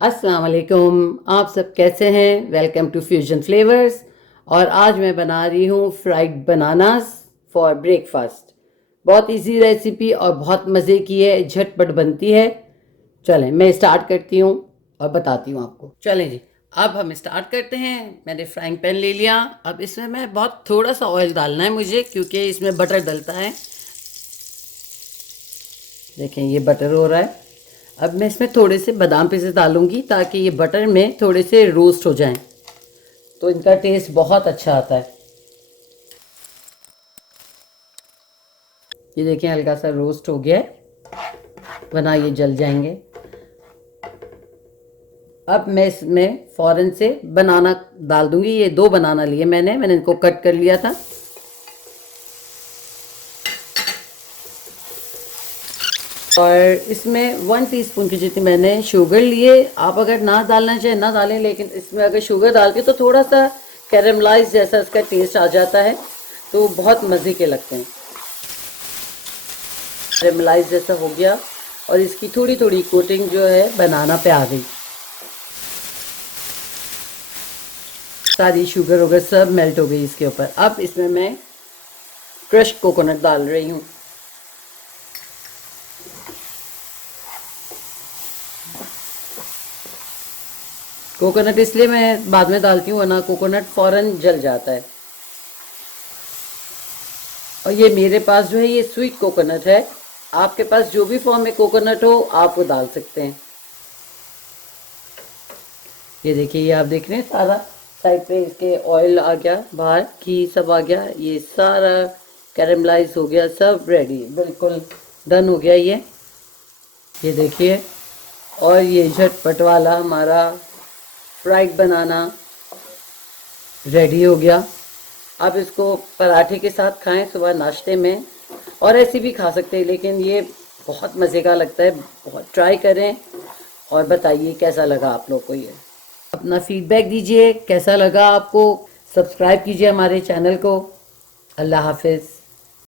अस्सलाम वालेकुम। आप सब कैसे हैं? Welcome to fusion flavours. और आज मैं बना रही हूँ फ्राइड बनानास फॉर ब्रेकफास्ट। बहुत इजी रेसिपी और बहुत मज़े की है, झटपट बनती है। चलें मैं स्टार्ट करती हूँ और बताती हूँ आपको। चलें जी, अब हम स्टार्ट करते हैं। मैंने फ्राइंग पैन ले लिया। अब इसमें मैं बहुत थोड़ा सा ऑयल डालना है मुझे, क्योंकि इसमें बटर डलता है। देखें ये बटर हो रहा है। अब मैं इसमें थोड़े से बादाम पीसेस डालूंगी ताकि ये बटर में थोड़े से रोस्ट हो जाएं, तो इनका टेस्ट बहुत अच्छा आता है। ये देखें हल्का सा रोस्ट हो गया है, वरना ये जल जाएंगे। अब मैं इसमें फ़ौरन से बनाना डाल दूंगी। ये 2 बनाना लिए मैंने इनको कट कर लिया था। और इसमें 1 टीस्पून की जितनी मैंने शुगर लिए। आप अगर ना डालना चाहें ना डालें, लेकिन इसमें अगर शुगर डालते तो थोड़ा सा कैरमलाइज जैसा इसका टेस्ट आ जाता है, तो बहुत मज़े के लगते हैं। कैरमलाइज जैसा हो गया और इसकी थोड़ी थोड़ी कोटिंग जो है बनाना पे आ गई। सारी शुगर वगैरह सब मेल्ट हो गई इसके ऊपर। अब इसमें मैं क्रश कोकोनट डाल रही हूँ। कोकोनट इसलिए मैं बाद में डालती हूँ, वरना कोकोनट फ़ौरन जल जाता है। और ये मेरे पास जो है ये स्वीट कोकोनट है। आपके पास जो भी फॉर्म में कोकोनट हो आप वो डाल सकते हैं। ये देखिए, ये आप देख रहे हैं सारा साइड पे इसके ऑयल आ गया बाहर, घी सब आ गया। ये सारा कैरमलाइज हो गया, सब रेडी, बिल्कुल डन हो गया ये देखिए। और ये झटपट वाला हमारा फ्राइड बनाना रेडी हो गया। आप इसको पराठे के साथ खाएं सुबह नाश्ते में, और ऐसे भी खा सकते हैं, लेकिन ये बहुत मज़े का लगता है। बहुत ट्राई करें और बताइए कैसा लगा आप लोग को। ये अपना फीडबैक दीजिए कैसा लगा आपको। सब्सक्राइब कीजिए हमारे चैनल को। अल्लाह हाफिज़।